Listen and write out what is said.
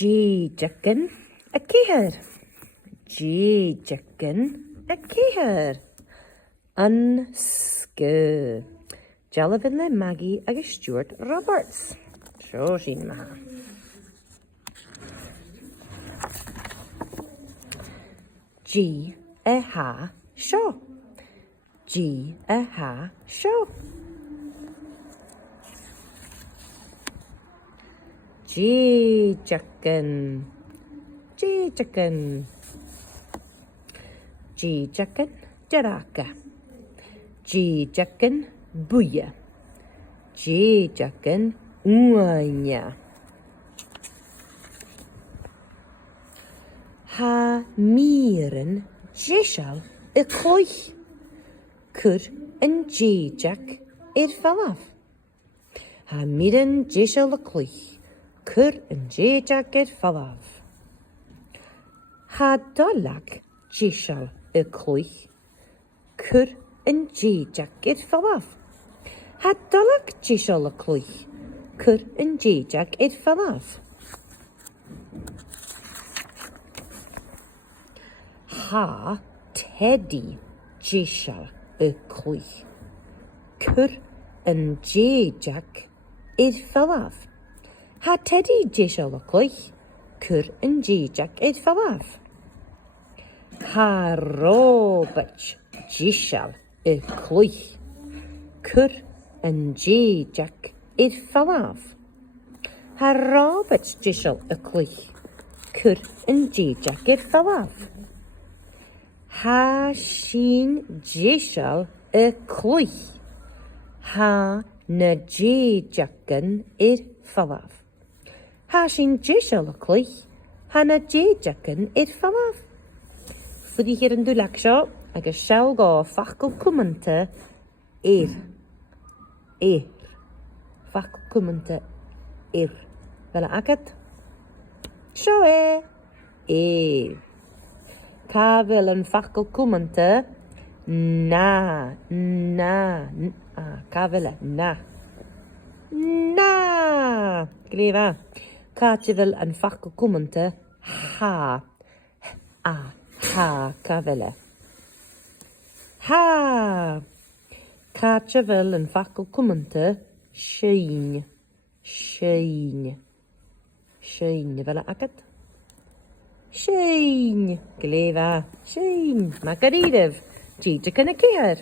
Dèideagan a ceathair. Dèideagan a ceathair. Unscrew. Jalafin le Maggie agus Stuart Roberts. Seo sin maha. G a ha seo. G a ha seo. Dèideagan. Dèideagan. Dèideagan daraga. Dèideagan buia. Dèideagan uanya. Ha miren jesal y cloich. Cwr yn dèideag i'r falaf. Ha miren jesal y cloich. Cwr yn dèideag i'r falaf. Ha dolag jesal y cloich. Cwr yn dèideag i'r falaf. Ha dolag jesal y cloich. Cwr yn dèideag i'r falaf. Ha teddy jesal y cloich. Cwr yn dèideag i'r falaf. Ha teddy jesal y cloich. Cwr yn dèideag i'r falaf. Ha Robert jesal y cloich. Cwr yn dèideag i'r falaf. Ha Robert jesal y cloich. Cwr yn dèideag i'r falaf. Ha sin jesal y cloich. Ha na dèideagan i'r falaf. Ha sin jesal y cloich. Ha na dèideagan i'r falaf. Fyddi hir yn dwylag sio, agus siawl go ffacl cwmynta i'r. Ffacl cwmynta i'r. Fel agad. Sio e. Ca fel yn ffacl cwmynta. Na. Ca fel na. Na. Grefa. Ca ti fel yn ffacl cwmynta. Ha. Ha. Ca fel Ha. Ca ti fel yn ffacl cwmynta. Shein. Fel agad. Shein. Glefa. Shein. Magaridef. Dèideagan a ceathair.